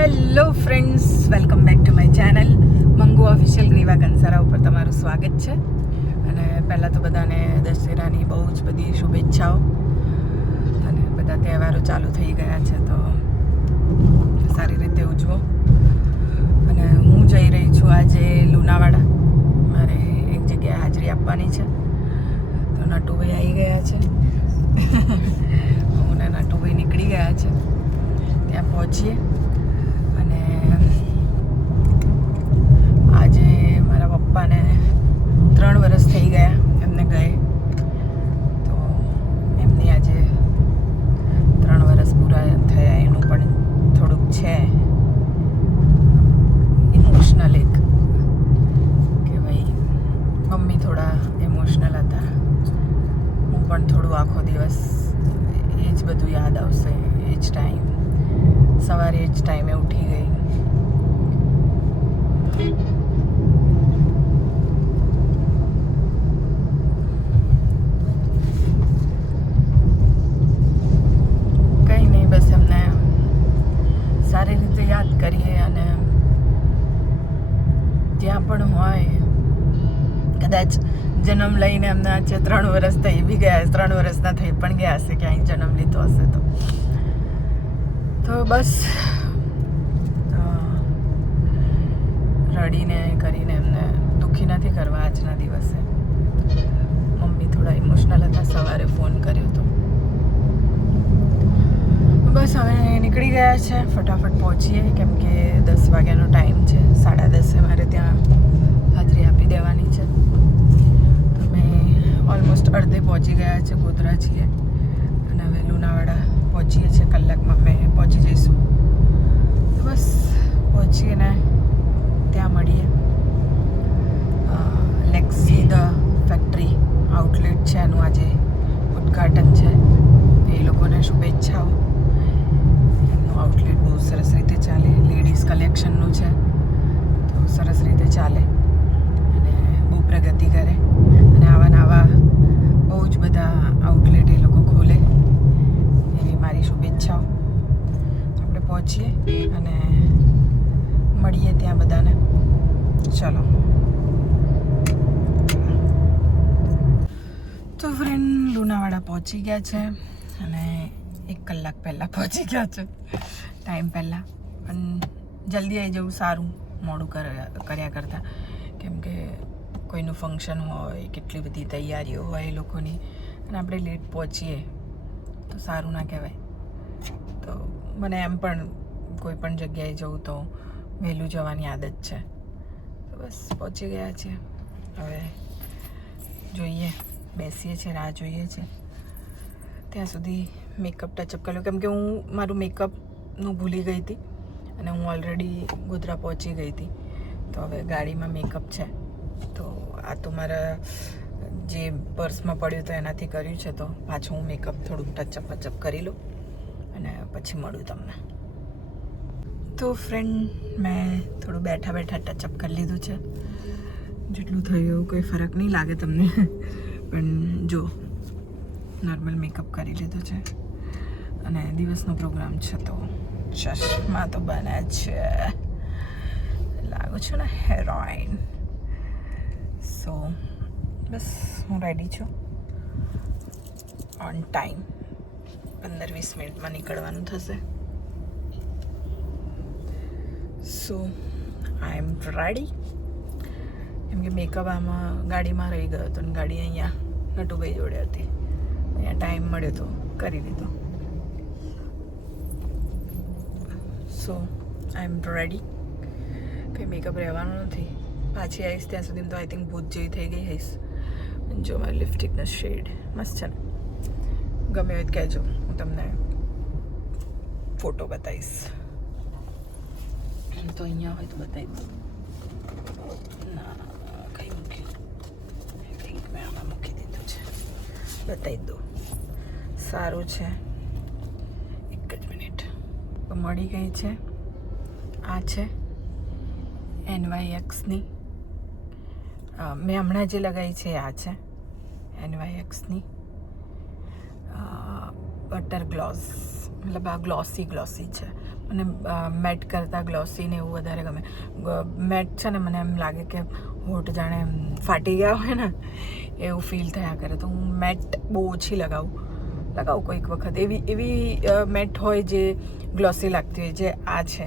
Hello friends, welcome back to my channel Mangu official Greeva Kansara ઉપર તમારું સ્વાગત છે. અને પહેલાં તો બધાને દશેરાની બહુ જ બધી શુભેચ્છાઓ. અને બધા તહેવારો ચાલુ થઈ ગયા છે તો સારી રીતે ઉજવો. અને હું જઈ રહી છું આજે લુણાવાડા, મારે એક જગ્યાએ હાજરી આપવાની છે. તો નટુભાઈ આવી ગયા છે. હું ને નટુભાઈ નીકળી ગયા છે. ત્યાં પહોંચીએ અને આજે મારા પપ્પાને 3 વર્ષ થઈ ગયા એમને ગયે, તો એમની આજે 3 વર્ષ પૂરા થયા. એનું પણ થોડુંક છે ઇમોશનલ, એક કે ભાઈ મમ્મી થોડા ઇમોશનલ હતા. હું પણ થોડું આખો દિવસ એ જ બધું યાદ આવશે. એ જ ટાઈમ, સવારે એ જ ટાઈમે ઉઠી ગઈ. કંઈ નહીં, બસ એમને સારી રીતે યાદ કરીએ. અને જ્યાં પણ હોય, કદાચ જન્મ લઈને એમના 3 વર્ષ થઈ બી ગયા, 3 વર્ષના થઈ પણ ગયા હશે, ક્યાંય જન્મ લીધો હશે તો બસ રડીને કરીને એમને દુઃખી નથી કરવા આજના દિવસે. મમ્મી થોડા ઇમોશનલ હતા, સવારે ફોન કર્યો હતો. બસ હવે નીકળી ગયા છે, ફટાફટ પહોંચીએ, કેમ કે 10 વાગ્યાનો ટાઈમ છે. 10:30 મારે ત્યાં હાજરી આપી દેવાની છે. અમે ઓલમોસ્ટ અડધે પહોંચી ગયા છે, ગોધરા છીએ અને હવે લુણાવાડા પહોંચીએ છીએ. કલાકમાં અમે પહોંચી જઈશું. તો બસ પહોંચીએ ને ત્યાં મળીએ. લેક્સી ધ ફેક્ટરી આઉટલેટ છે, એનું આજે ઉદ્ઘાટન છે. એ લોકોને શુભેચ્છાઓ. એમનું આઉટલેટ બહુ સરસ રીતે ચાલે, લેડીઝ કલેક્શનનું છે, તો સરસ રીતે ચાલે અને બહુ પ્રગતિ કરે. અને આવા બહુ જ બધા આઉટલેટ એ લોકો ખોલે, એવી મારી શુભેચ્છાઓ. આપણે પહોંચીએ અને મળીએ ત્યાં બધાને. ચલો. તો ફ્રેન્ડ, લુણાવાડા પહોંચી ગયા છે અને 1 કલાક પહેલાં પહોંચી ગયા છે, ટાઈમ પહેલાં. પણ જલ્દી આવી જવું સારું, મોડું કર્યા કરતાં. કેમ કે કોઈનું ફંક્શન હોય, કેટલી બધી તૈયારીઓ હોય એ લોકોની, અને આપણે લેટ પહોંચીએ તો સારું ના કહેવાય. તો મને એમ પણ કોઈ પણ જગ્યાએ જવું તો વહેલું જવાની આદત છે. તો બસ પહોંચી ગયા છે. હવે જોઈએ, બેસીએ છીએ, રાહ જોઈએ છે. ત્યાં સુધી મેકઅપ ટચઅપ કરી લો, કેમ કે હું મારું મેકઅપનું ભૂલી ગઈ હતી અને હું ઓલરેડી ગોધરા પહોંચી ગઈ હતી. તો હવે ગાડીમાં મેકઅપ છે, તો આ તો મારા જે પર્સમાં પડ્યું તો એનાથી કર્યું છે. તો પાછું હું મેકઅપ થોડુંક ટચઅપ કરી લઉં અને પછી મળું તમને. તો ફ્રેન્ડ, મેં થોડું બેઠા ટચઅપ કરી લીધું છે. જેટલું થયું એવું કોઈ ફરક નહીં લાગે તમને, પણ જો નોર્મલ મેકઅપ કરી લીધું છે. અને દિવસનો પ્રોગ્રામ છે તો ચશ્મા તો બને છે, લાગુ છું ને હેરોઈન. સો બસ હું રેડી છું, ઓન ટાઈમ. 15-20 મિનિટમાં નીકળવાનું થશે. સો આઈ એમ રેડી. કેમ કે મેકઅપ આમાં ગાડીમાં રહી ગયો હતો, અને ગાડી અહીંયા નટુભાઈ જોડે હતી. અહીંયા ટાઈમ મળ્યો તો કરી દીધો. સો આઈ એમ રેડી. કંઈ મેકઅપ રહેવાનો નથી. પાછી આવીશ ત્યાં સુધી તો આઈ થિંક ભૂત જેવી થઈ ગઈ હઈશ. જો મારી લિપસ્ટિકનો શેડ મસ્ત છે ને, ગમે હોય તો કહેજો, હું તમને ફોટો બતાવીશ. તો અહીંયા હોય તો બતાવી દઉં. ના, કઈ મૂક્યું? આઈ થિંક મેં આમાં મૂકી દીધું છે. બતાવી દઉં. સારું છે, એક જ મિનિટ. તો મળી ગઈ છે. આ છે NYXની. મેં હમણાં જે લગાવી છે આ છે NYXની બટર ગ્લોસ. મતલબ આ ગ્લોસી છે, અને મેટ કરતાં ગ્લોસી ને એવું વધારે ગમે. મેટ છે ને મને એમ લાગે કે હોઠ જાણે એમ ફાટી ગયા હોય ને એવું ફીલ થયા કરે, તો હું મેટ બહુ ઓછી લગાવું કોઈક વખત. એવી મેટ હોય જે ગ્લોસી લાગતી હોય, જે આ છે,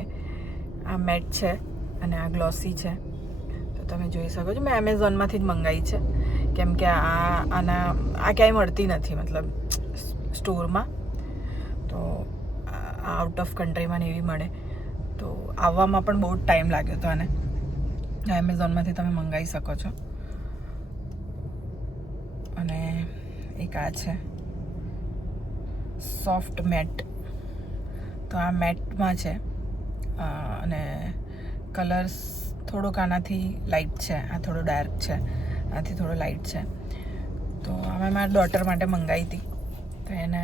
આ મેટ છે અને આ ગ્લોસી છે. તો તમે જોઈ શકો છો, મેં એમેઝોનમાંથી જ મંગાવી છે, કેમ કે આ ક્યાંય મળતી નથી, મતલબ સ્ટોરમાં. તો આઉટ ઓફ કન્ટ્રીમાં ને એવી મળે, તો આવવામાં પણ બહુ જ ટાઈમ લાગ્યો હતો આને. એમેઝોનમાંથી તમે મંગાવી શકો છો. અને એક આ છે સોફ્ટ મેટ, તો આ મેટમાં છે અને કલર્સ થોડોક આનાથી લાઇટ છે, આ થોડો ડાર્ક છે, આનાથી થોડો લાઇટ છે. તો અમે મારા ડોટર માટે મંગાવી હતી, તો એણે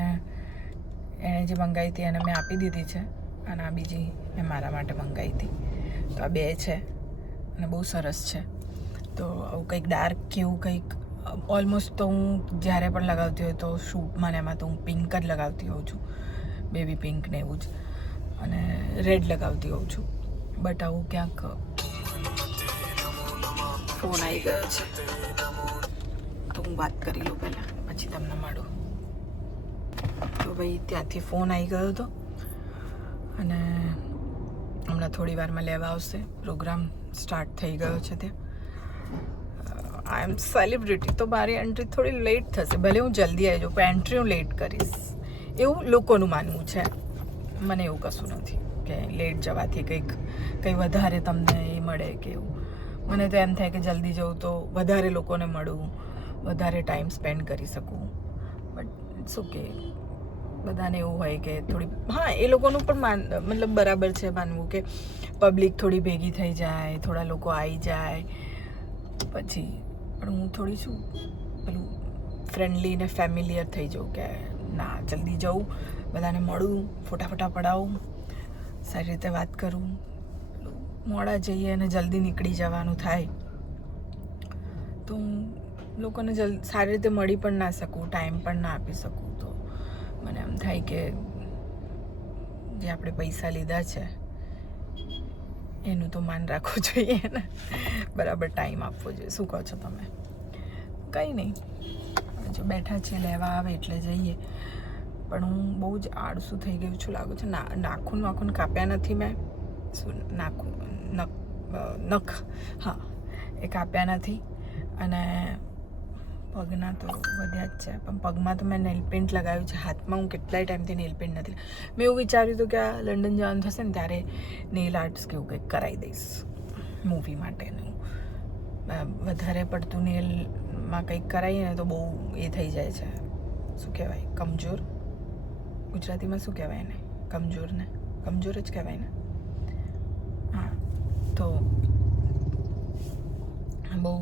જે મંગાવી હતી એને મેં આપી દીધી છે, અને આ બીજી મેં મારા માટે મંગાવી હતી. તો આ 2 છે અને બહુ સરસ છે. તો આવું કંઈક ડાર્ક કે એવું કંઈક ઓલમોસ્ટ તો હું જ્યારે પણ લગાવતી હોય તો શૂટમાં ને એમાં તો હું પિંક જ લગાવતી હોઉં છું, બેબી પિંક ને એવું જ, અને રેડ લગાવતી હોઉં છું. બટ આવું ક્યાંક ફોન આવી ગયો છે, તો હું વાત કરી લઉં પહેલાં, પછી તમને મળું. તો ભાઈ ત્યાંથી ફોન આવી ગયો હતો અને હમણાં થોડી વારમાં લેવા આવશે. પ્રોગ્રામ સ્ટાર્ટ થઈ ગયો છે ત્યાં. આઈ એમ સેલિબ્રિટી, તો મારી એન્ટ્રી થોડી લેટ થશે, ભલે હું જલ્દી આવી જાઉં પણ એન્ટ્રી હું લેટ કરીશ, એવું લોકોનું માનવું છે. મને એવું કશું નથી કે લેટ જવાથી કંઈ વધારે તમને એ મળે કે એવું. મને તો એમ થાય કે જલ્દી જવું તો વધારે લોકોને મળું, વધારે ટાઈમ સ્પેન્ડ કરી શકું. બટ શું કે બધાને એવું હોય કે થોડી, હા એ લોકોનું પણ મતલબ બરાબર છે માનવું કે પબ્લિક થોડી ભેગી થઈ જાય, થોડા લોકો આવી જાય પછી. પણ હું થોડી શું પેલું ફ્રેન્ડલી ને ફેમિલિયર થઈ જાઉં કે ના જલ્દી જવું, બધાને મળું, ફોટા પડાવું, સારી રીતે વાત કરું. મોડા જઈએ અને જલ્દી નીકળી જવાનું થાય તો હું લોકોને સારી રીતે મળી પણ ના શકું, ટાઈમ પણ ના આપી શકું. તો મને એમ થાય કે જે આપણે પૈસા લીધા છે એનું તો માન રાખવું જોઈએ ને, બરાબર ટાઈમ આપવો જોઈએ. શું કહો છો તમે? કંઈ નહીં, જો બેઠા છીએ, લેવા આવે એટલે જઈએ. પણ હું બહુ જ આળસુ થઈ ગયું છું લાગુ છે. નાખૂન કાપ્યા નથી મેં, શું નખ હા એ કાપ્યા નથી. અને પગના તો વધ્યા જ છે, પણ પગમાં તો મેં નેલ પેન્ટ લગાવ્યું છે. હાથમાં હું કેટલાય ટાઈમથી નેલ પેન્ટ નથી. મેં એવું વિચાર્યું હતું કે આ લંડન જવાનું થશે ને ત્યારે નેલ આર્ટ્સ કે એવું કંઈક કરાવી દઈશ મૂવી માટેનું. વધારે પડતું નેલમાં કંઈક કરાવીએ ને તો બહુ એ થઈ જાય છે, શું કહેવાય, કમજોર. ગુજરાતીમાં શું કહેવાય ને? કમજોર જ કહેવાય ને? હા, તો બહુ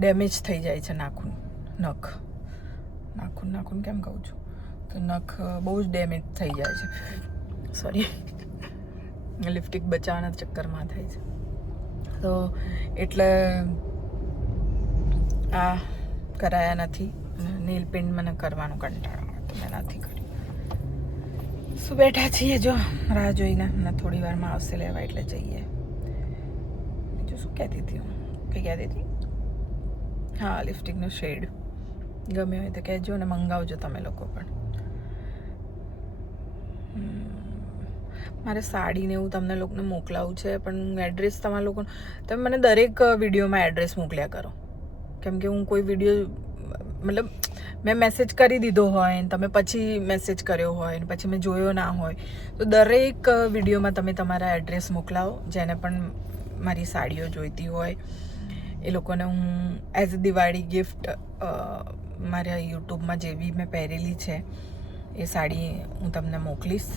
ડેમેજ થઈ જાય છે નાખૂન કેમ કહું છું, તો નખ બહુ જ ડેમેજ થઈ જાય છે. સોરી, લિપસ્ટિક બચાવવાના ચક્કરમાં થાય છે. તો એટલે આ કરાયા નથી. નેલ પેન્ટ મને કરવાનું કંટાળો આવે તો મેં નથી કર્યું. શું બેઠા છીએ જો રાહ જોઈને, હમણાં થોડી વારમાં આવશે લેવા એટલે જઈએ. બીજું શું કહેતી હતી હું? કંઈ કહેતી હતી? હા, લિપસ્ટિકનો શેડ ગમે હોય તો કહેજો ને મંગાવજો તમે લોકો પણ. મારે સાડીને એવું તમને લોકોને મોકલાવું છે, પણ એડ્રેસ તમારા લોકો તમે મને દરેક વિડીયોમાં એડ્રેસ મોકલ્યા કરો, કેમ કે હું કોઈ વિડીયો મતલબ મેં મેસેજ કરી દીધો હોય ને તમે પછી મેસેજ કર્યો હોય ને પછી મેં જોયો ના હોય, તો દરેક વિડીયોમાં તમે તમારા એડ્રેસ મોકલાવો. જેને પણ મારી સાડીઓ જોઈતી હોય એ લોકોને હું એઝ અ દિવાળી ગિફ્ટ મારા યુટ્યુબમાં જે બી મેં પહેરેલી છે એ સાડી હું તમને મોકલીશ.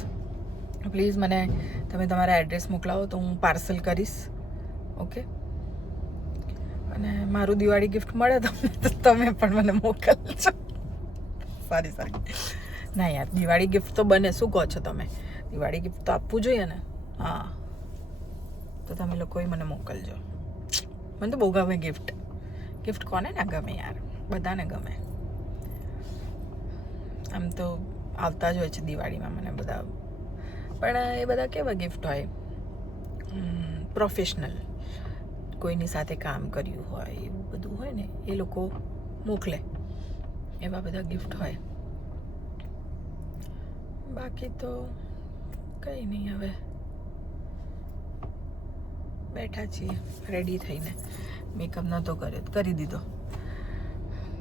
પ્લીઝ મને તમે તમારા એડ્રેસ મોકલાવો તો હું પાર્સલ કરીશ. ઓકે? અને મારું દિવાળી ગિફ્ટ મળે તમને તો તમે પણ મને મોકલજો. સારી ના યાર, દિવાળી ગિફ્ટ તો બને. શું કહો છો તમે? દિવાળી ગિફ્ટ તો આપવું જોઈએ ને. હા, તો તમે લોકોએ મને મોકલજો. મને તો બહુ ગમે ગિફ્ટ કોને ના ગમે યાર, બધાને ગમે. આમ તો આવતા જ હોય છે દિવાળીમાં મને બધા પણ એ બધા કેવા ગિફ્ટ હોય, પ્રોફેશનલ, કોઈની સાથે કામ કર્યું હોય એવું બધું હોય ને, એ લોકો મોકલે, એવા બધા ગિફ્ટ હોય. બાકી તો કંઈ નહીં. હવે બેઠા છીએ રેડી થઈને. મેકઅપ નહોતો કર્યો, કરી દીધો.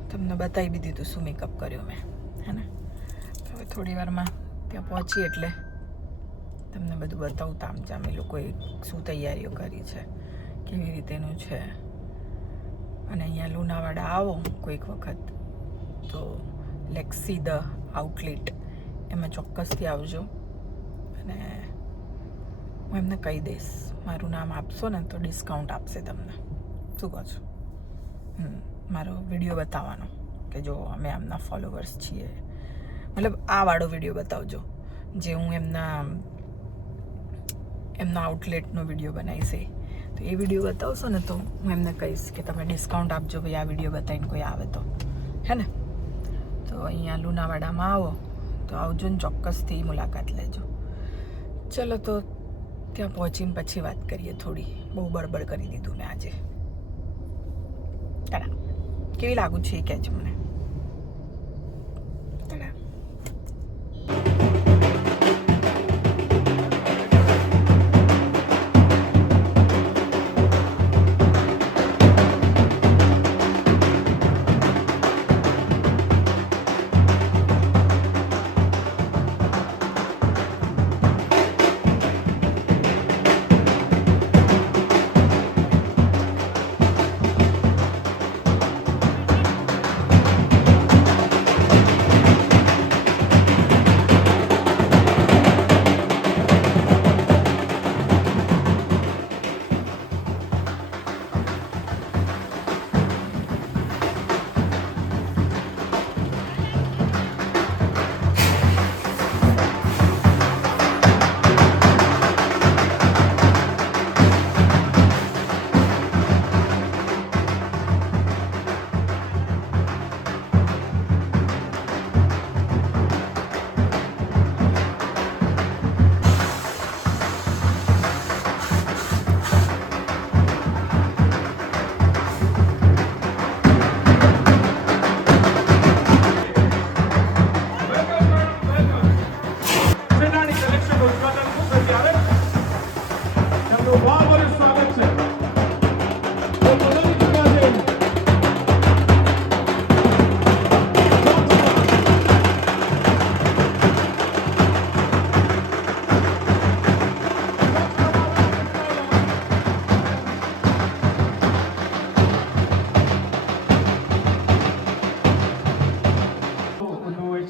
તમને બતાવી બી દીધું શું મેકઅપ કર્યો મેં, હે ને. હવે થોડી વારમાં ત્યાં પહોંચી એટલે તમને બધું બતાવું તામચામ એ લોકોએ શું તૈયારીઓ કરી છે, કેવી રીતેનું છે. અને અહીંયા લુણાવાડા આવો કોઈક વખત તો લેક્સી ધ આઉટલેટ એમાં ચોક્કસથી આવજો. અને હું એમને કહી દઈશ, મારું નામ આપશો ને તો ડિસ્કાઉન્ટ આપશે તમને. શું કહો છો? મારો વિડીયો બતાવવાનો કે જો અમે આમના ફોલોવર્સ છીએ, મતલબ આ વાળો વિડીયો બતાવજો જે હું એમના આઉટલેટનો વિડીયો બનાવીશ. તો એ વિડીયો બતાવશો ને તો હું એમને કહીશ કે તમે ડિસ્કાઉન્ટ આપજો ભાઈ, આ વિડીયો બતાવીને કોઈ આવે તો, હે ને. તો અહીંયા લુણાવાડામાં આવો તો આવજો ને, ચોક્કસથી મુલાકાત લેજો. ચલો તો ત્યાં પહોંચીને પછી વાત કરીએ થોડી. બહુ બળબડ કરી દીધું મેં આજે. તડા કેવી લાગુ છે એ કહેજો મને. તડા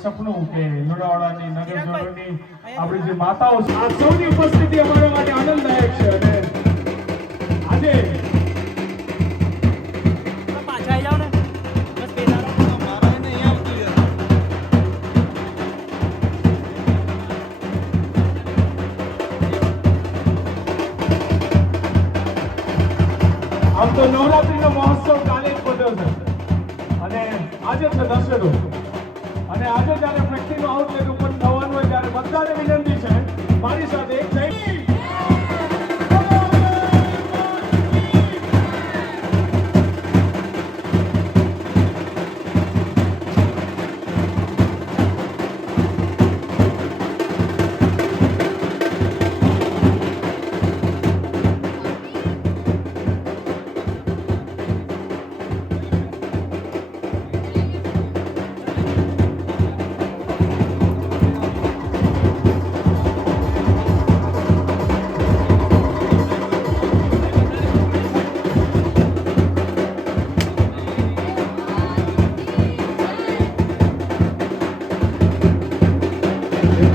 સપનું કે લુણાવાડાની નગરજનોની આપણી જે માતાઓ છે, આ સૌની ઉપસ્થિતિ અમારા માટે આનંદદાયક છે. અને આજે પાછા જાવ ને બસ બેસાડો, મારા નહીં આવતું યાર. આમ તો નવરાત્રીનો મહોત્સવ કાલે જ પત્યો છે અને આજે છે દશેરો. અને આજે જ્યારે ફેક્ટરીનો આઉટલેટ ઉપર થવાનું હોય ત્યારે બધાને વિનંતી છે મારી સાથે એક જય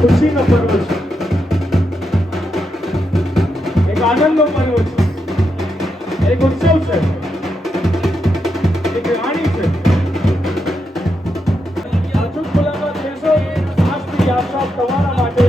ખુશીનો પર્વ છે, એક આનંદનો પર્વ છે, એક ઉત્સવ છે, એક રાણી છે. અચૂક મુલાકાત લેશો. આજથી યાત્રા તમારા માટે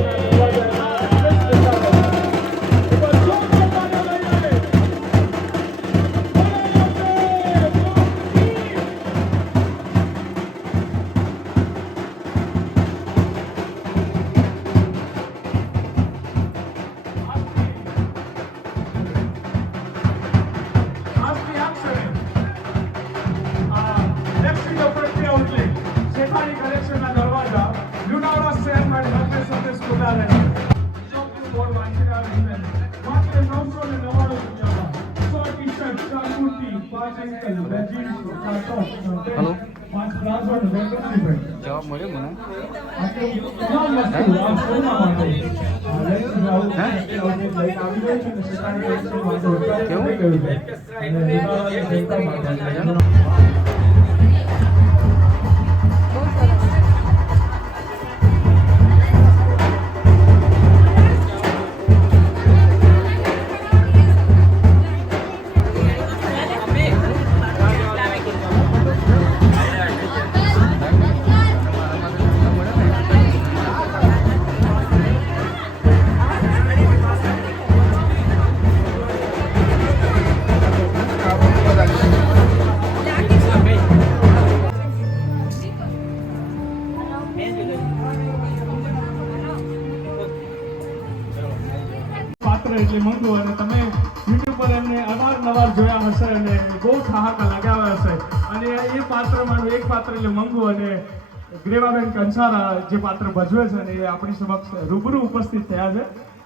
પાંચેરા વિમેન માત્ર 999 રૂપિયામાં 100 ટી-શર્ટ 4 કુર્તી 5 એંકલ 2 જીન્સ 4 ટોપ હેલો 5 પ્લાઝો અને 2 કન્ટ્રી જવાબ મળ્યો મને તમામ વસ્તુ આ શોના માટે લઈને આવી ગઈ છે અને સરકારી એક્શન માટે ઉત્પાદન થઈ ગયું છે અને નિવારણ જનતા માટે પાત્ર એટલે મંગુ અને તમે યુટ્યુબ પર એમને અવારનવાર જોયા હશે અને બહુ ઠહાકા લગાવ્યા હશે અને એ પાત્રમાંનું એક પાત્ર એટલે મંગુ અને ગ્રેવાબેન કંસારા જે પાત્ર ભજવે છે અને એ આપણી સમક્ષ રૂબરૂ ઉપસ્થિત થયા છે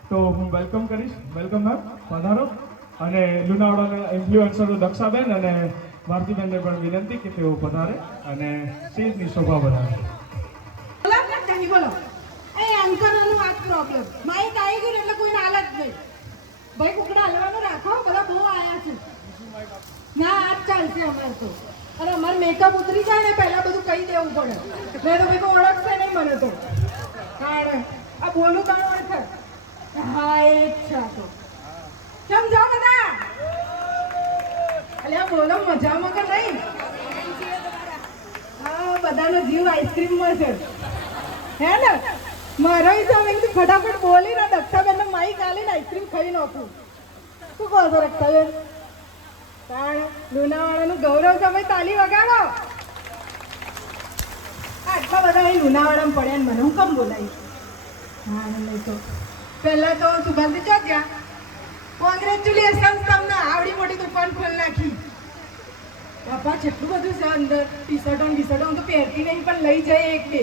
તો હું વેલકમ કરીશ. વેલકમ મેમ, પધારો. અને લુણાવાડાના ઇન્ફ્લુએન્સરો દક્ષાબેન અને ભારતીબેનને પણ વિનંતી કે તેઓ પધારે અને સ્ટેજની શોભા વધારે. બોલો એ એન્કરનો આ પ્રોબ્લેમ માઇક આવી ગયું એટલે કોઈને હાલત નહીં. ભાઈ કુકડા હલવાનું રાખો, બધા બહુ આયા છે. ના આજ ચાલશે અમારે તો. અને અમારે મેકઅપ ઉતરી જાય ને પહેલા બધું કહી દેવું પડે. મેં તો કોઈ ઓળખશે નહીં મને તો. કારણ આ બોલું કાણ ઓળખે. હા એ જ છે આ તો. કેમ જાઓ બધા? અલ્યા બોલો મજામાં કે નહીં? હા બધાનો જીવ આઈસ્ક્રીમમાં છે. હે ને મારો હિસાબ એકદમ ફટાફટ બોલીને દક્ષાબેનને માઈક આલીને આઈસ્ક્રીમ ખાઈ નાખું. શું કહો છો રક્ષાબેન? કારણ લુણાવાડાનું ગૌરવ છે ભાઈ, તાલી વગાડો. આટલા બધા અહીં લુણાવાડામાં પડ્યા ને મને હું કેમ બોલાવીશ? હા નહીં તો પહેલાં તો સુભાષી ચોક્યા કોંગ્રેચ્યુલેશન, તમને આવડી મોટી દુકાન ખોલી નાખી. બાપા જેટલું બધું છે અંદર, ટી-શર્ટો હું તો પહેરતી નહીં પણ લઈ જાય એક બે.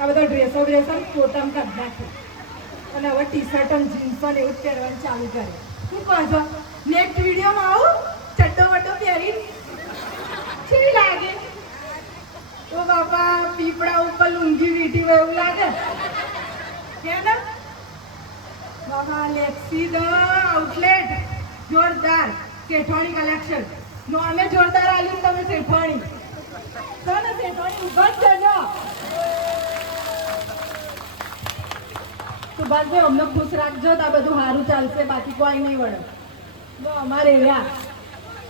આ બધા ડ્રેસો ફોટામાં કાઢી નાખે અને હવે ટી-શર્ટ અને જીન્સ પણ એવું જ પહેરવાનું ચાલુ કરે. શું કહો છો? નેક્સ્ટ વિડીયોમાં આવું ચડ્ડો વડ્ડો પહેરી કેવી લાગે? તો બાપા પીપળા ઉપર લુંગી વીટી હોય એવું લાગે કે ને? બાપા લેક્સી ધ આઉટલેટ જોરદાર શેઠવાણી કલેક્શન નો અમે જોરદાર આલ્યું તમે શેઠવાણી તો ને શેઠવાણી ઉભા જ જજો. સુભાષભાઈ અમને ખુશ રાખજો તો આ બધું સારું ચાલશે, બાકી કોઈ નહીં વળે. તો અમારે રહ્યા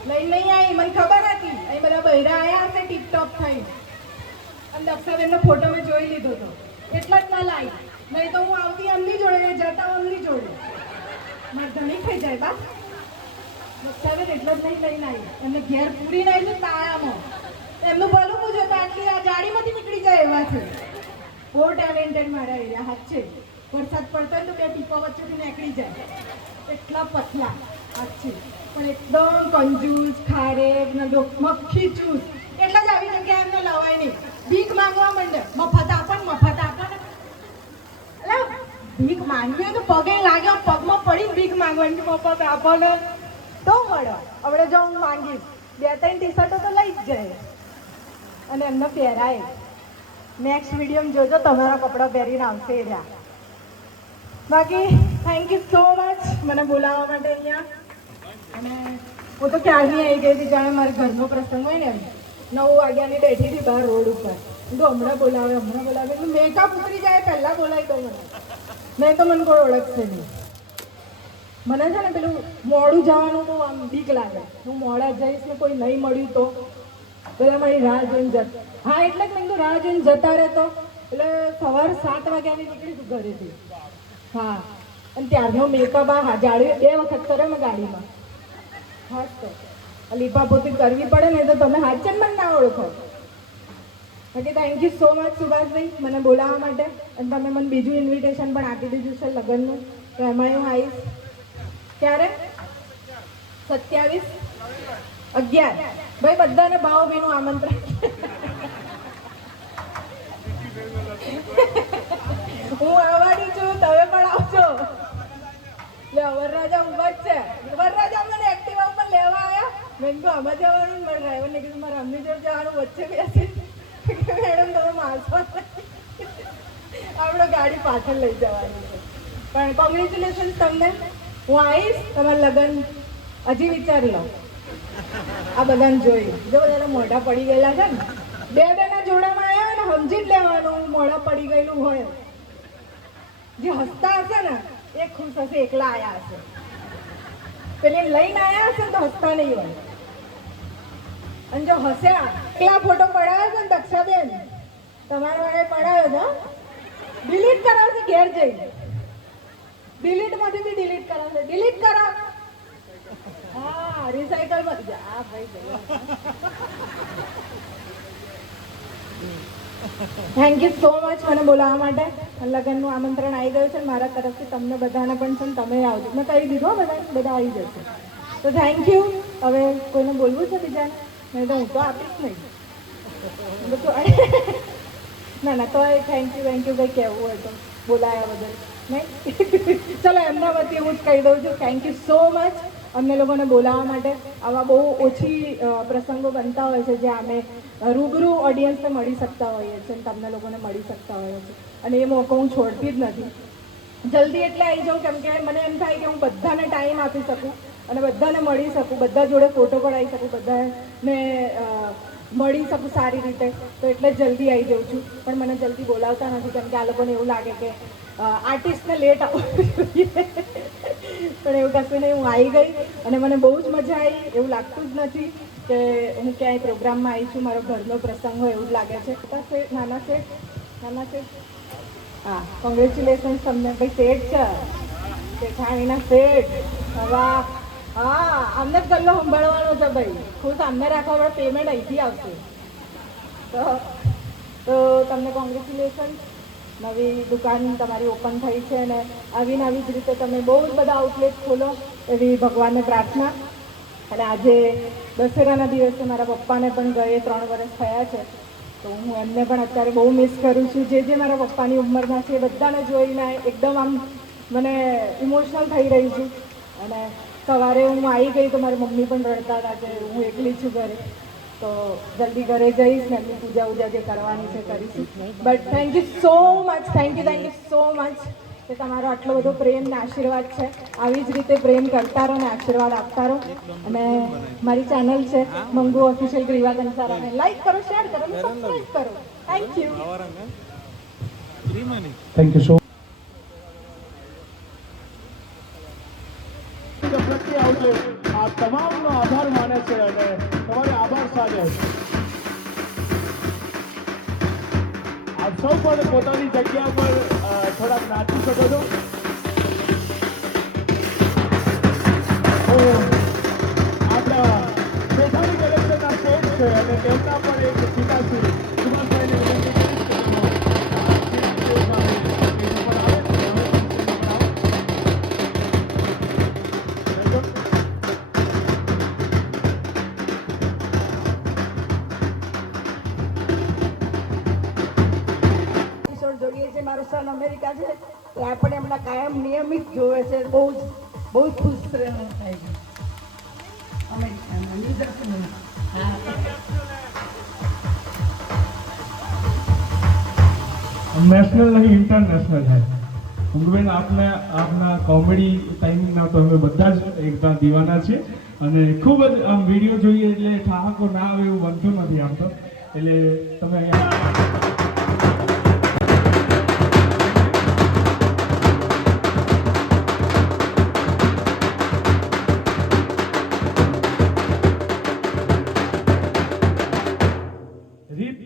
લઈ નહીં આવી, મને ખબર હતી અહીં બધા બૈરા આવ્યા હશે ટીપટોપ થઈ અને દક્ષાબેનનો ફોટો મેં જોઈ લીધો હતો એટલા જ ના લાવી. નહીં તો હું આવતી એમની જોડે જતા એમની જોડે મારે ઘણી થઈ જાય. બા દક્ષાબેન એટલા જ નહીં લઈને આવી, એમને ઘેર પૂરી નહીં છે તાળામાં. એમનું ભલું પૂછો તો આટલી આ ગાડીમાંથી નીકળી જાય એવા છે. બહુ ટેલેન્ટેડ મારા એરિયા હાથ છે. વરસાદ પડતો હોય તો બે ટીપા વચ્ચેથી નીકળી જાય એટલા પતલા હાથ છે. પણ એકદમ કંજૂસ ખારેક ને મક્ખી ચૂસ એટલા જ આવી જગ્યાએ એમને લવાય નહીં. ભીખ માંગવા માંડે, મફત આપો ને મફત આપો ને. એટલે ભીખ માંગવી હોય તો પગે લાગે, પગમાં પડીને ભીખ માંગવાની મફત આપો ને તો મળે. હવે જો હું માંગીશ 2-3 ટી-શર્ટો તો લઈ જ જાય અને એમને પહેરાય. નેક્સ્ટ વિડીયોમાં જોજો તમારા કપડાં પહેરીને આવશે એ રહ્યા. બાકી થેન્ક યુ સો મચ મને બોલાવવા માટે અહીંયા. અને હું તો ક્યારની આવી ગઈ હતી, જાણે મારા ઘરનો પ્રસંગ હોય ને એમ. 9 વાગ્યાની બેઠી હતી બહાર રોડ ઉપર. તો હમણાં બોલાવે એટલે મેકઅપ ઉતરી જાય પહેલાં બોલાવી દઉં મને. નહીં તો મને કોઈ ઓળખશે નહીં. મને છે ને પેલું મોડું જવાનું બહુ આમ બીક લાગે. હું મોડા જઈશ ને કોઈ નહીં મળ્યું તો પેલા મારી રાહ જોઈને જતા. હા એટલે જ મેં કીધું રાહ જોઈને જતા રહેતો. એટલે સવારે 7 વાગ્યાની નીકળી તું ઘરેથી. હા અને ત્યારનો મેકઅપ આ જાળવી 2 વખત કર્યો મેં ગાડીમાં. હા તો લીપાપોતી કરવી પડે ને તો તમે હાથ છે મને ના ઓળખો. બાકી thank you so much Subhashbhai મને બોલાવવા માટે. અને તમે મને બીજું ઇન્વિટેશન પણ આપી દીધું છે લગ્નનું, તો એમાં હું આવીશ. ક્યારે? 27/11. ભાઈ બધાને ભાવભીનું આમંત્રણ. હું આવવાની છું, તમે પણ આવજો. લે વરરાજા ઊભા જ છે. વરરાજા મને એક્ટિવા ઉપર લેવા આવ્યા. મેં કીધું આમાં જવાનું ને મારા ડ્રાઈવરને કીધું મારે અમની જોડે જવાનું, વચ્ચે બેસી મેડમ તમે મારશો આપણે ગાડી પાછળ લઈ જવાની છે. પણ કોંગ્રેચ્યુલેશન તમને. હું આવીશ તમારા લગ્ન હજી વિચારી લો. આ બધાને જોઈ જો બધાના મોઢા પડી ગયેલા છે ને, બેના જોડામાં આવ્યા ને સમજી જ લેવાનું મોઢા પડી ગયેલું હોય. જે હસતા હશે ને એ ખુશ હશે, એકલા આવ્યા હશે. પેલી લઈને આવ્યા હશે ને તો હસતા નહીં હોય. અને જો હસ્યા એકલા ફોટો પડાવ્યો છે ને દક્ષાબેન તમારા વાળે પડાવ્યો છે, ડિલીટ કરાવશે ઘેર જઈ. ડિલીટમાંથી બી ડિલીટ કરાવશે. ડિલીટ કરો. હા રિસાયકલ માં હા ભાઈ. થેન્ક યુ સો મચ મને બોલાવવા માટે. લગ્નનું આમંત્રણ આવી ગયું છે મારા તરફથી. તમને બધાને પણ છે ને તમે આવજો. મેં કહી દીધું બધા આવી જશે. તો થેન્ક યુ. હવે કોઈને બોલવું છે બીજાને? નહીં તો હું તો આપીશ નહીં. ના ના તો થેન્ક યુ ભાઈ કહેવું હોય તો બોલાયા બદલ નહીં. ચલો એમના વતી હું જ કહી દઉં છું થેન્ક યુ સો મચ અમને લોકોને બોલાવવા માટે. આવા બહુ ઓછી પ્રસંગો બનતા હોય છે જ્યાં અમે રૂબરૂ ઓડિયન્સને મળી શકતા હોઈએ છીએ અને તમને લોકોને મળી શકતા હોઈએ છીએ. અને એ મોકો હું છોડતી જ નથી. જલ્દી એટલે આવી જાઉં કેમ કે મને એમ થાય કે હું બધાને ટાઈમ આપી શકું અને બધાને મળી શકું, બધા જોડે ફોટો પડાવી શકું, બધાને મળી શકું સારી રીતે. તો એટલે જ જલ્દી આવી જાઉં છું. પણ મને જલ્દી બોલાવતા નથી કેમ કે આ લોકોને એવું લાગે કે આર્ટિસ્ટને લેટ આવવું જોઈએ. પણ એવું કશું નહીં, હું આવી ગઈ અને મને બહુ જ મજા આવી. એવું લાગતું જ નથી કે હું ક્યાંય પ્રોગ્રામમાં આવી છું, મારો ઘરનો પ્રસંગ હોય એવું જ લાગે છે. નાના છે હા કોંગ્રેચ્યુલેશન્સ તમને. ભાઈ શેઠ છે, શેઠાણીના શેઠ. વાહ હા અમને જ ગલ્લો સંભાળવાનો છે ભાઈ. ખુશ અમને રાખવા પડે, પેમેન્ટ અહીંથી આવશે. તો તમને કોંગ્રેચ્યુલેશન. નવી દુકાન તમારી ઓપન થઈ છે અને આવી જ રીતે તમે બહુ જ બધા આઉટલેટ ખોલો એવી ભગવાનને પ્રાર્થના. અને આજે દશેરાના દિવસે મારા પપ્પાને પણ ગયે 3 વર્ષ થયા છે. તો હું એમને પણ અત્યારે બહુ મિસ કરું છું. જે મારા પપ્પાની ઉંમરના છે એ બધાને જોઈને એકદમ આમ મને ઇમોશનલ થઈ રહી છું. અને સવારે હું આવી ગઈ તો મારી મમ્મી પણ રડતા હતા કે હું એકલી છું ઘરે. તો જલ્દી ઘરે જઈશ ને એમની પૂજા જે કરવાની છે કરીશું. But thank you so much. Thank you so much કે તમારો આટલો બધો પ્રેમ ને આશીર્વાદ છે. આવી જ રીતે પ્રેમ કરતા રહો ને આશીર્વાદ આપતા રહો. અને મારી ચેનલ છે મંગુ ઓફિશિયલ ગ્રીવા કંસારાને લાઈક કરો, શેર કરો અને સબસ્ક્રાઇબ કરો. Thank you. થેન્ક યુ સો પ્રતિ આઉટલેટ આ તમામનો આભાર માને છે અને તમારે આભાર સાજે. આપ સૌ પણ પોતાની જગ્યા પર થોડાક નાચી શકો છો. આપણા શેઠાણી કલેક્શનના શેઠ છે અને તેમના પણ એક પિતાશ્રી સુભાષભાઈને વિનંતી કરીશ કે જોઈએ છે. મારો સન અમેરિકા છે તો આપણે એમના કાયમ નિયમિત જોવે છે. બહુ જ ખુશ થાય છે અમેરિકામાં ન્યૂઝર્સીમાં. નેશનલ નહીં ઇન્ટરનેશનલ है ઉંગવેન આપને આપના કોમેડી ટાઈમિંગના તો અમે બધા જ એકદમ દીવાના છીએ અને ખૂબ જ આમ વિડીયો જોઈએ એટલે ઠાહકો ના આવે એવું બનતું નથી આમ તો. એટલે તમે અહીંયા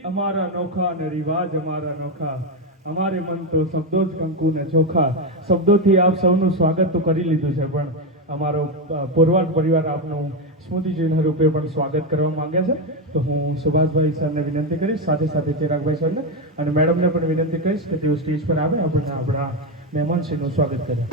અમારા નોખા અને રિવાજ અમારા નોખા, અમારે મન તો શબ્દો જ કંકુ ને ચોખા. શબ્દોથી આપ સૌનું સ્વાગત તો કરી લીધું છે પણ અમારો પોરવાડ પરિવાર આપનું સ્મૃતિચિહ્ન રૂપે પણ સ્વાગત કરવા માંગે છે. તો હું સુભાષભાઈ સરને વિનંતી કરીશ, સાથે સાથે ચિરાગભાઈ સરને અને મેડમને પણ વિનંતી કરીશ કે તેઓ સ્ટેજ પર આવે આપણને આપણા મહેમાનશ્રીનું સ્વાગત કરે.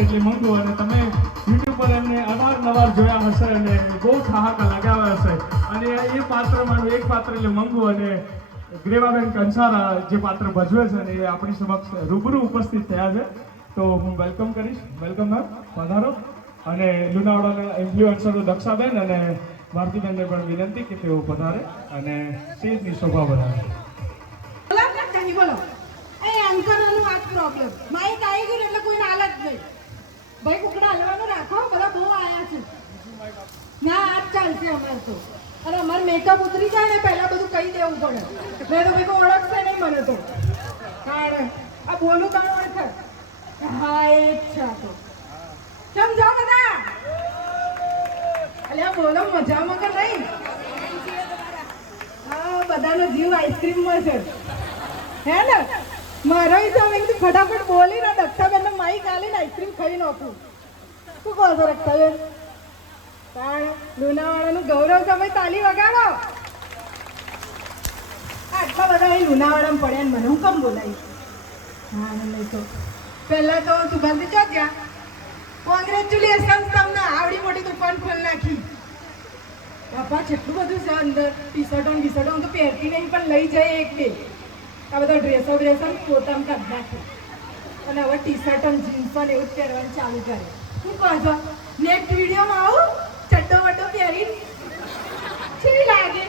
એટલી મોંઘું અને તમે યુટ્યુબ પર એમને અવારનવાર જોયા હશે અને બહુ ઠહાકા લગાવ્યા હશે અને એ પાત્રમાંનું એક પાત્ર એટલે મંગુ અને ગ્રેવાબેન કંસારા જે પાત્ર ભજવે છે અને એ આપણી સમક્ષ રૂબરૂ ઉપસ્થિત થયા છે. તો હું વેલકમ કરીશ. વેલકમ મેમ, પધારો. અને લુણાવાડાના ઇન્ફ્લુએન્સરો દક્ષાબેન અને ભારતીબેનને પણ વિનંતી કે તેઓ પધારે અને સ્ટેજની શોભા વધારે. બોલો એ એન્કરનું આ પ્રોબ્લેમ માઇક આવી ગયું એટલે કોઈને હાલત નહીં. ભાઈ કુકડા હલવાનું રાખો, બધા બહુ આયા છે. ના આજ ચાલશે અમારે તો. અને અમારે મેકઅપ ઉતરી જાય ને પહેલા બધું કહી દેવું પડે. મેં તો કોઈ ઓળખશે નહીં મને તો. કારણ આ બોલું કાં ઓળખે? હા એ જ છે આ તો. સમજો બધા. અલ્યા બોલો મજામાં કે નહીં? હા બધાનો જીવ આઈસ્ક્રીમમાં છે હે ને? મારો મેં કીધું ફટાફટ બોલી ને દક્ષાબેનને માઈક આલીને આઈસ્ક્રીમ ખાઈ નાખું. શું કહો છો રક્ષાબેન? કારણ લુણાવાડાનું ગૌરવ તમે તાલી વગાડો. આટલા બધા અહીં લુણાવાડામાં પડ્યા ને મને હું કેમ બોલાવીશ? હા નહીં તો પહેલા તો સુભાષી ચોક્યા કોંગ્રેચ્યુલેશન તમને આવડી મોટી દુકાન ખોલી નાખી. બાપા જેટલું બધું છે અંદર ટી-શર્ટો હું તો પહેરતી નહીં પણ લઈ જાય એક બે. આ બધા ડ્રેસો પોતામાં કાઢી નાખે અને હવે ટી-શર્ટ જીન્સ એવું જ પહેરવાનું ચાલુ કરે. શું કહો છો? નેક્સ્ટ વિડીયોમાં આવું ચડ્ડો વડ્ડો પહેરી કેવી લાગે?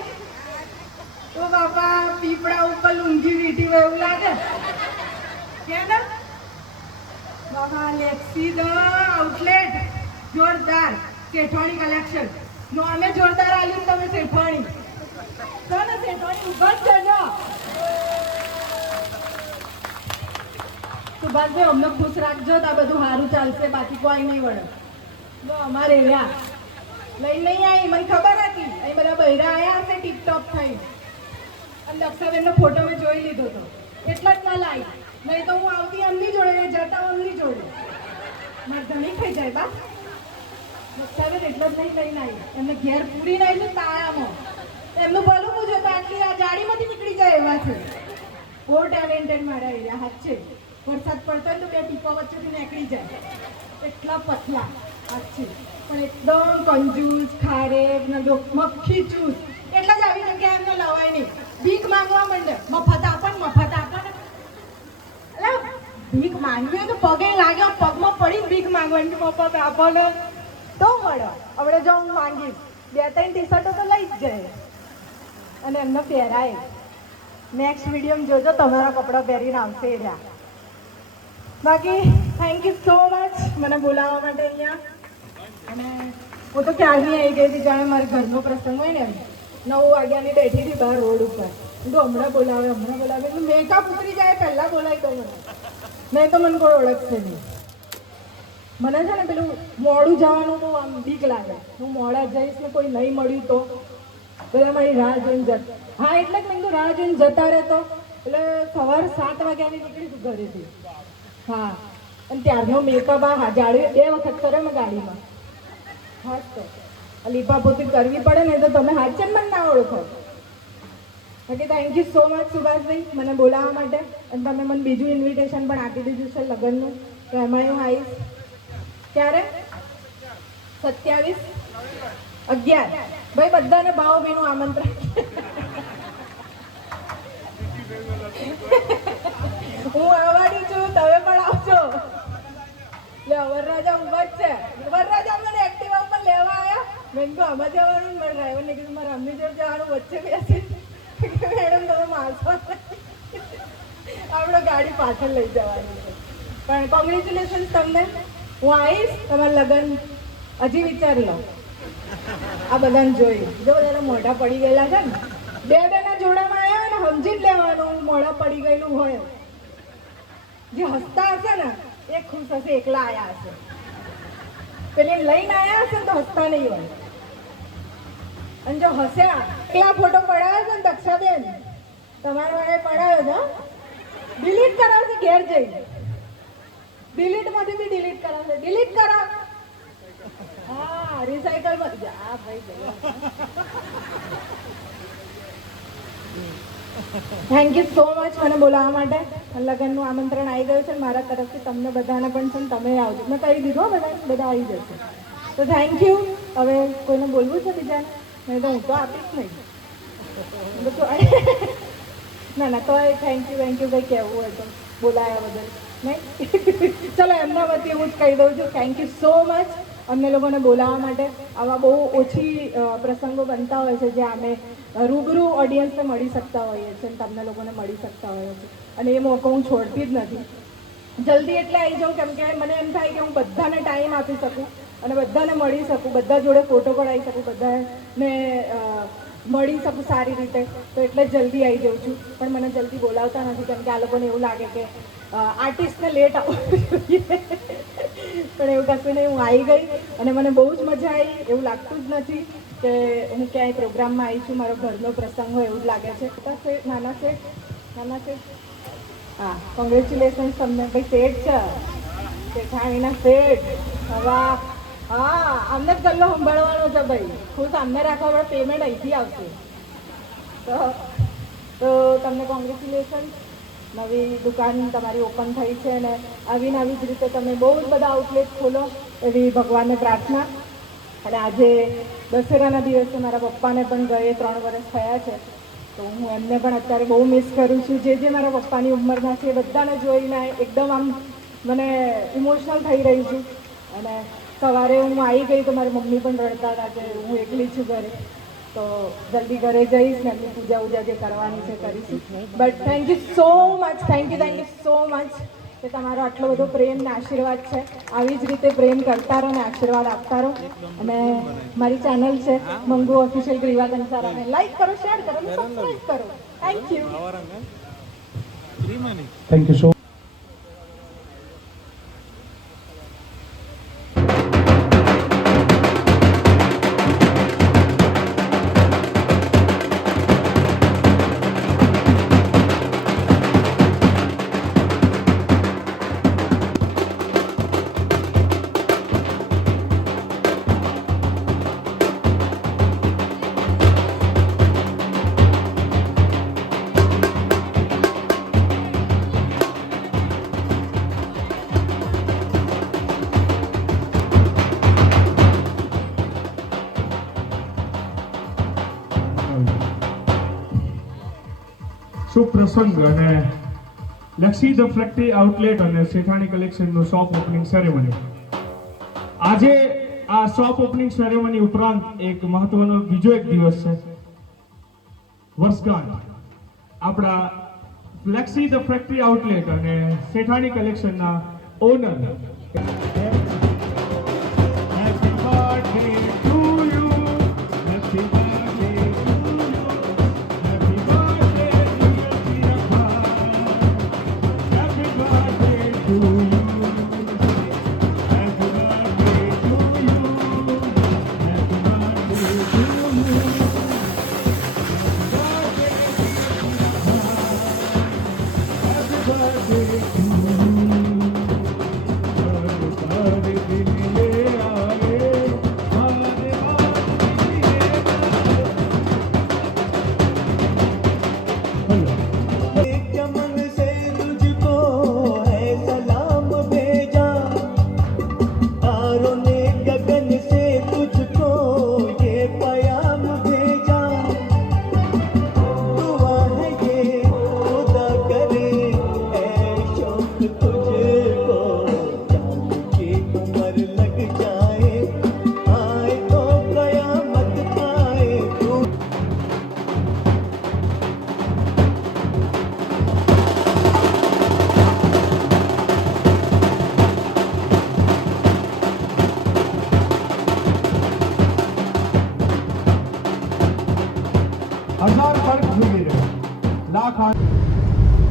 તો બાપા પીપળા ઉપર લુંગી વીટી હોય એવું લાગે કે ને? બાબા લેક્સી ધ આઉટલેટ જોરદાર શેઠવાણી કલેક્શન નો અમે જોરદાર આલ્યું તમે શેઠવાણી તો ને શેઠવાણી ઉભા જ જજો. સુભાષભાઈ અમને ખુશ રાખજો તો આ બધું સારું ચાલશે, બાકી કોઈ નહીં વળે. તો અમારે રહ્યા લઈ નહીં આવી મને ખબર હતી. અહીં બધા બૈરા આવ્યા હશે ટીપટોપ થઈ અને દક્ષાબેનનો ફોટો મેં જોઈ લીધો હતો એટલા જ ના લાવી. નહીં તો હું આવતી એમની જોડે જતા એમની જોડે મારે ઘણી થઈ જાય બા. દક્ષાબેન એટલે જ નહીં લઈને આવી. એમને ઘેર પૂરી નહીં છે તાળામાં. એમનું ભલું પૂછો તો આટલી આ જાળીમાંથી નીકળી જાય એવા છે. બહુ ટેલેન્ટેડ મારા એરિયા હાથ છે. વરસાદ પડતો હોય તો બે ટીપા વચ્ચેથી નીકળી જાય એટલા પતલા હાથ છે. પણ એકદમ કંજૂસ ખારેક ને જો મક્ખી ચૂસ એટલા જ આવી જગ્યાએ એમને લવાય નહીં. ભીખ માંગવા માંડે મફત આપો મફત આપો. એટલે ભીખ માંગવી હોય તો પગે લાગે પગમાં પડી ભીખ માંગવાની મફત આપો ને તો મળે. હવે જો હું માંગીશ 2-3 ટી-શર્ટો તો લઈ જ જાય અને એમને પહેરાય. નેક્સ્ટ વિડીયોમાં જોજો તમારા કપડાં પહેરીને આવશે રહ્યા. બાકી થેન્ક યુ સો મચ મને બોલાવવા માટે અહીંયા. અને હું તો ક્યારની આવી ગઈ હતી જાણે મારા ઘરનો પ્રસંગ હોય ને 9 વાગ્યાની બેઠી હતી બહાર રોડ ઉપર. તો હમણાં બોલાવે મેકઅપ ઉતરી જાય પહેલાં બોલાવી દો મને. નહીં તો મને કોઈ ઓળખશે નહીં. મને છે ને પેલું મોડું જવાનું બહુ આમ બીક લાગે. હું મોડા જઈશ ને કોઈ નહીં મળ્યું તો બધા મારી રાહ જોઈને જતા. હા એટલે જ મેં કીધું રાહ જોઈને જતા રહેતો એટલે સવારે 7 વાગ્યાની નીકળી તું ઘરેથી. હા અને ત્યારનો મેકઅપ આ જાળી 2 વખત કર્યો મેં ગાડીમાં. હા તો લીપાપોતી કરવી પડે ને તો તમે હાથ છે મને ના ઓળખો. બાકી thank you so much Subhashbhai મને બોલાવવા માટે. અને તમે મને બીજું ઇન્વિટેશન પણ આપી દીધું છે લગ્નનું તો એમાં હું આવીશ. ક્યારે? 27/11 ભાઈ બધાને ભાવભીનું આમંત્રણ. હું આવવાની છું તમે પણ આવજો. વરરાજા ઊભા જ છે. વરરાજા મને એક્ટિવા ઉપર લેવા આવ્યા. મેં તો આમાં જવાનું મારા ડ્રાઈવરને કીધું મારે અમની જોડે જવાનું વચ્ચે બેસી મેડમ તમે મારશો આપણે ગાડી પાછળ લઈ જવાની છે. પણ કોંગ્રેચ્યુલેશન તમને. હું આવીશ તમારા લગ્ન હજી વિચારી લો. આ બધાને જોઈ જો બધાના મોઢા પડી ગયેલા છે ને 2-2ના જોડામાં આવ્યા ને સમજી જ લેવાનું મોઢા પડી ગયેલું હોય. જે હસતા હશે ને એ ખુશ હશે એકલા આવ્યા હશે. પેલી લઈને આવ્યા હશે ને તો હસતા નહીં હોય. અને જો હસ્યા એકલા ફોટો પડાવ્યો છે ને દક્ષાબેન તમારા વાળાએ પડાવ્યો છે ડિલીટ કરાવશે ઘેર જઈ. ડિલીટમાંથી બી ડિલીટ કરાવશે. ડિલીટ કરાવ. હા રિસાયકલમાં જા ભાઈ. થેન્ક યુ સો મચ મને બોલાવવા માટે. લગ્નનું આમંત્રણ આવી ગયું છે ને મારા તરફથી તમને બધાને પણ છે ને તમે આવજો. મેં કહી દીધું હો બધા આવી જશે. તો થેન્ક યુ. હવે કોઈને બોલવું છે બીજાને? નહીં તો હું તો આપીશ નહીં. ના તો થેન્ક યુ કંઈ કહેવું હોય તો બોલાયા બદલ નહીં. ચલો એમના વતી હું જ કહી દઉં છું થેન્ક યુ સો મચ અમને લોકોને બોલાવવા માટે. આવા બહુ ઓછી પ્રસંગો બનતા હોય છે જ્યાં અમે રૂબરૂ ઓડિયન્સને મળી શકતા હોઈએ છીએ અને તમને લોકોને મળી શકતા હોઈએ છીએ અને એ મોકો હું છોડતી જ નથી. જલ્દી એટલે આવી જાઉં કેમ કે મને એમ થાય કે હું બધાને ટાઈમ આપી શકું અને બધાને મળી શકું, બધા જોડે ફોટો પડાવી શકું, બધાને મળી શકું સારી રીતે. તો એટલે જ જલ્દી આવી જાઉં છું. પણ મને જલ્દી બોલાવતા નથી કેમ કે આ લોકોને એવું લાગે કે આર્ટિસ્ટને લેટ આવવું જોઈએ. પણ એવું કશું નહીં, હું આવી ગઈ અને મને બહુ જ મજા આવી. એવું લાગતું જ નથી કે હું ક્યાંય પ્રોગ્રામમાં આવી છું, મારો ઘરનો પ્રસંગ હોય એવું જ લાગે છે. નાના શેઠ હા, કોંગ્રેચ્યુલેશન્સ તમને. ભાઈ શેઠ છે, શેઠાણીના શેઠ. વાહ, હા, અમને જ ગલ્લો સંભાળવાનો છે ભાઈ. ખુશ અમને રાખવા પડે, પેમેન્ટ અહીંથી આવશે. તો તમને કોંગ્રેચ્યુલેશન્સ. નવી દુકાન તમારી ઓપન થઈ છે અને આવી જ રીતે તમે બહુ જ બધા આઉટલેટ ખોલો એવી ભગવાનને પ્રાર્થના. અને આજે દશેરાના દિવસે મારા પપ્પાને પણ ગયે 3 વર્ષ થયા છે તો હું એમને પણ અત્યારે બહુ મિસ કરું છું. જે મારા પપ્પાની ઉંમરના છે એ બધાને જોઈને એકદમ આમ મને ઇમોશનલ થઈ રહી છું. અને સવારે હું આવી ગઈ તો મારી મમ્મી પણ રડતા હતા કે હું એકલી છું ઘરે. તો જલ્દી ઘરે જઈશ ને એમની પૂજા જે કરવાની છે કરીશું. But thank you so much, thank you so much કે તમારો આટલો બધો પ્રેમ ને આશીર્વાદ છે. આવી જ રીતે પ્રેમ કરતા રહો ને આશીર્વાદ આપતા રહો. અને મારી ચેનલ છે મંગુ ઓફિશિયલ ગ્રીવા કંસારાને લાઈક કરો, શેર કરો અને સબસ્ક્રાઇબ કરો. Thank you. Thank you so શુભ પ્રસંગ અને લક્ષી ધ ફેક્ટરી આઉટલેટ અને શેઠાણી કલેક્શનનું શોપ ઓપનિંગ સેરેમની. આજે આ શોપ ઓપનિંગ સેરેમની ઉપરાંત એક મહત્વનો બીજો એક દિવસ છે, વર્ષગાંઠ. આપણા લક્ષી ધ ફેક્ટરી આઉટલેટ અને શેઠાણી કલેક્શનના ઓનર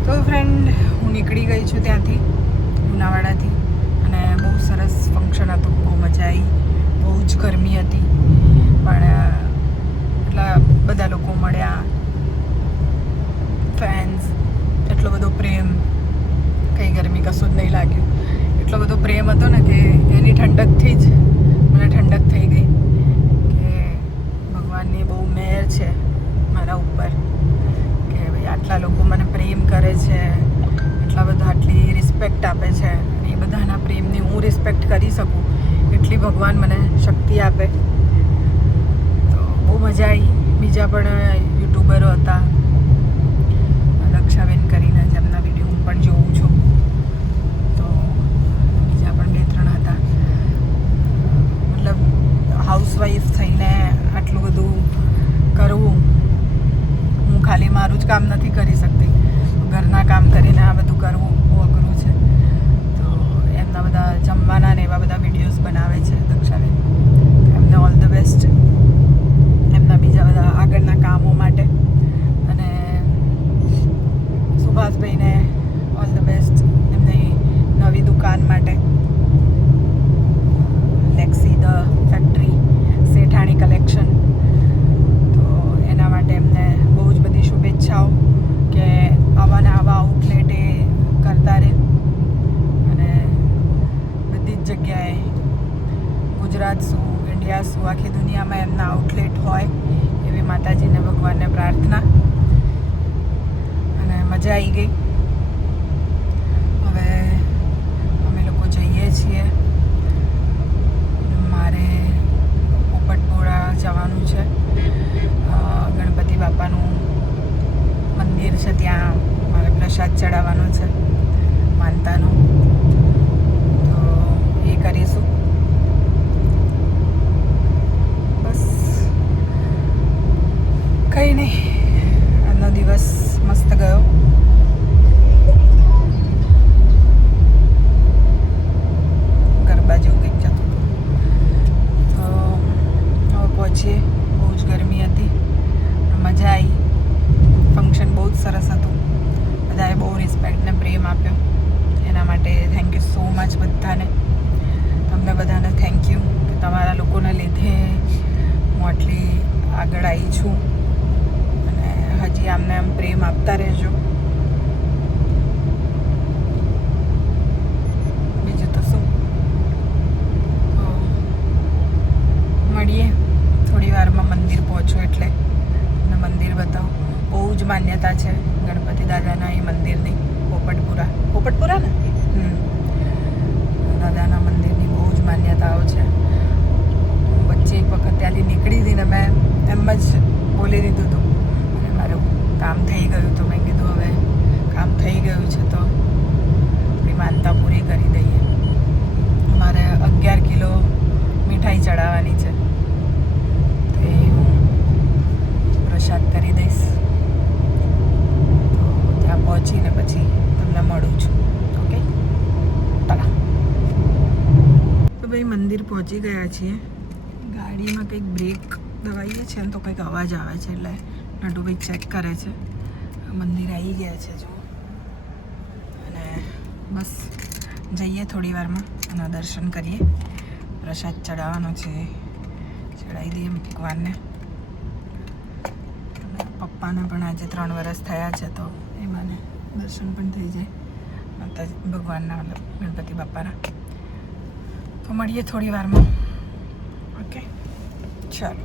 તો ફ્રેન્ડ હું નીકળી ગઈ છું ત્યાંથી લુણાવાડાથી અને બહુ સરસ ફંક્શન હતું, બહુ મજા આવી. બહુ જ ગરમી હતી પણ એટલા બધા લોકો મળ્યા, ફેન્સ, એટલો બધો પ્રેમ, કંઈ ગરમી કશું જ નહીં લાગ્યું. એટલો બધો પ્રેમ હતો ને કે એની ઠંડકથી જ મને ઠંડક થઈ ગઈ કે ભગવાનની બહુ મહેર છે મારા ઉપર કે ભાઈ આટલા લોકો મને પ્રેમ કરે છે, એટલા કનેક્ટ કરી શકું એટલી ભગવાન મને શક્તિ આપે. તો બહુ મજા આવી. બીજા પણ યુટ્યુબરો હતા, દક્ષાબેન કરીને, જેમના વિડીયો હું પણ જોઉં છું. તો બીજા પણ 2-3 હતા. મતલબ હાઉસવાઈફ થઈને આટલું બધું કરવું, હું ખાલી મારું જ કામ નથી કરી શકતી, ઘરના કામ કરીને આ બધું કરવું બહુ અઘરું છે. તો એમના બધા જમવાના ને એવા બધા વિડીયોઝ બનાવે છે દક્ષાબેન. એમને ઓલ ધ બેસ્ટ એમના બીજા બધા આગળના કામો માટે. અને સુભાષભાઈને ઓલ ધ બેસ્ટ એમની નવી દુકાન માટે, લેક્સી ધ ફેક્ટરી શેઠાણી કલેક્શન. તો એના માટે એમને બહુ જ બધી શુભેચ્છાઓ કે આવા ને આવા આઉટલેટ એ કરતા રહે અને બધી જ જગ્યાએ, ગુજરાત શું, ઇન્ડિયા શું, આખી દુનિયામાં એમના આઉટલેટ હોય એવી માતાજીને ભગવાનને પ્રાર્થના. અને મજા આવી ગઈ. હવે અમે લોકો જઈએ છીએ. મારે પોપટપુરા જવાનું છે. ગણપતિ બાપાનું મંદિર છે, ત્યાં મારે પ્રસાદ ચડાવવાનો છે માનતાનો. તો એ કરીશું. બસ કંઈ નહીં, આજનો દિવસ મસ્ત ગયો. ગરબા જેવું કંઈક જતું હતું. તો હવે પહોંચીએ. બહુ જ ગરમી હતી, મજા આવી. ફંક્શન બહુ જ સરસ હતું. બધાએ બહુ રિસ્પેક્ટ ને પ્રેમ આપ્યો. એના માટે થેન્ક યુ સો મચ બધાને. તમને બધાને થેન્ક યુ કે તમારા લોકોના લીધે હું આટલી આગળ આવી છું. અને હજી આમને આમ પ્રેમ આપતા રહેજો. બીજું તો શું, મળીએ થોડી વારમાં. મંદિર પહોંચો એટલે તમને મંદિર બતાવું. બહુ જ માન્યતા છે ગણપતિ દાદાના એ મંદિરની. પોપટપુરા ને દાદાના મંદિરની બહુ જ માન્યતાઓ છે. વચ્ચે એક વખત ત્યાંથી નીકળી હતી ને મેં એમ જ બોલી દીધું હતું અને મારું કામ થઈ ગયું. તો મેં કીધું હવે કામ થઈ ગયું છે તો આપણી માનતા પૂરી કરી દઈએ. મારે 11 કિલો મીઠાઈ ચડાવવાની છે, તો એ હું પ્રસાદ કરી દઈશ. તો ત્યાં પહોંચીને પછી તમને મળું છું. ઓકે, ચાલો. તો ભાઈ મંદિર પહોંચી ગયા છીએ. ગાડીમાં કંઈક બ્રેક દબાવીએ છે ને તો કંઈક અવાજ આવે છે, એટલે નટુભાઈ ચેક કરે છે. મંદિર આવી ગયા છે જો. અને બસ જઈએ થોડી વારમાં અને દર્શન કરીએ. પ્રસાદ ચડાવવાનો છે, ચડાવી દઈએ ભગવાનને. પપ્પાને પણ આજે 3 વર્ષ થયા છે, તો એમાંને દર્શન પણ થઈ જાય માતાજી ભગવાનના, મતલબ ગણપતિ બાપાના. તો મળીએ થોડી વારમાં. ઓકે, ચાલો.